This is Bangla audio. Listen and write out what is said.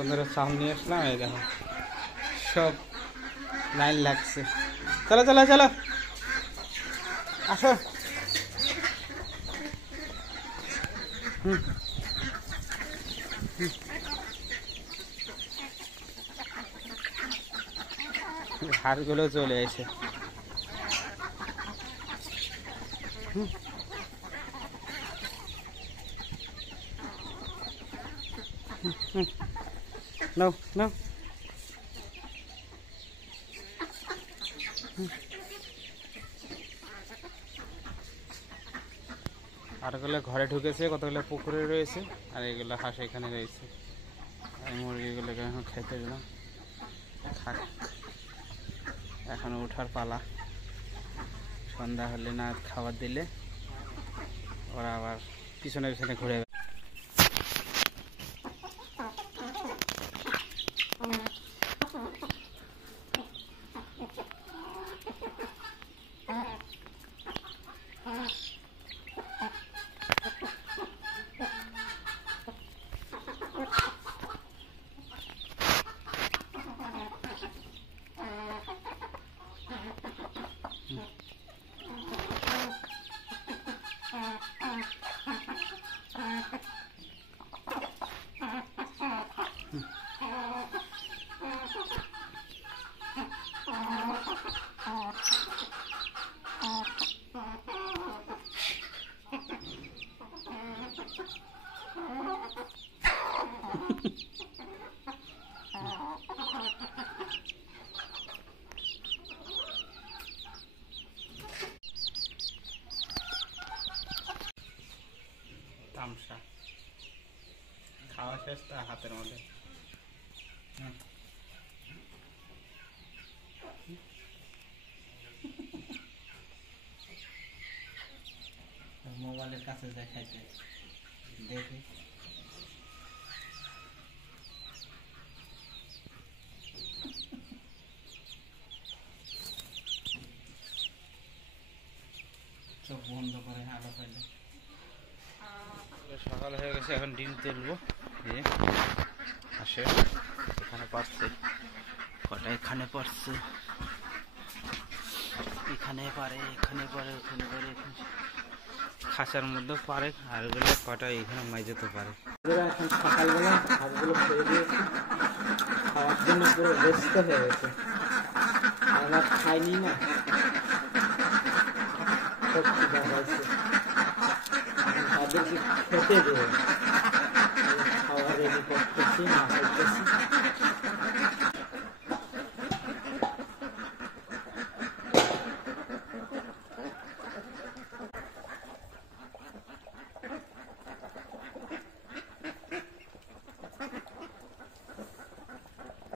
বন্ধুরা চাল নিয়ে আসলাম, এই দেখো সব লাইন লাগছে। চলো চলো চলো আসো। হাড়গুলো চলে এসে নাও নাও। আরগুলো ঘরে ঢুকেছে, কতগুলো পুকুরে রয়েছে, আর এগুলো হাঁস এখানে রয়েছে। আর মুরগিগুলোকে এখন খেতে দিলাম, থাক। এখন ওঠার পালা। সন্ধ্যা হলে না খাবার দিলে ওরা আবার পিছনে পিছনে ঘুরে। তামসা খাওয়া শেষ, তা হাতের মধ্যে মোবাইলের কাছে দেখাইতে দেখি। চোখ বন্ধ করে আলো পাইলে। সকাল হয়ে গেছে, এখন ডিম তুলবো। আসে এখানে পারছে কটা, এখানে পারছে, এখানে পারে, এখানে পারে, ওখানে পারে, খাঁচার মধ্যে পারে, আর ওগুলো কটা এখানে মাইজেতে পারে। এখন সকালবেলা হাঁসগুলো ছেড়ে দিয়েছি, খাওয়ার জন্য পুরো ব্যস্ত হয়ে গেছে। আমরা খাইনি না, সব খিদা হয়েছে, তাদেরকে খেতে দেবো। খাওয়া রেডি করতেছি, না করতেছি।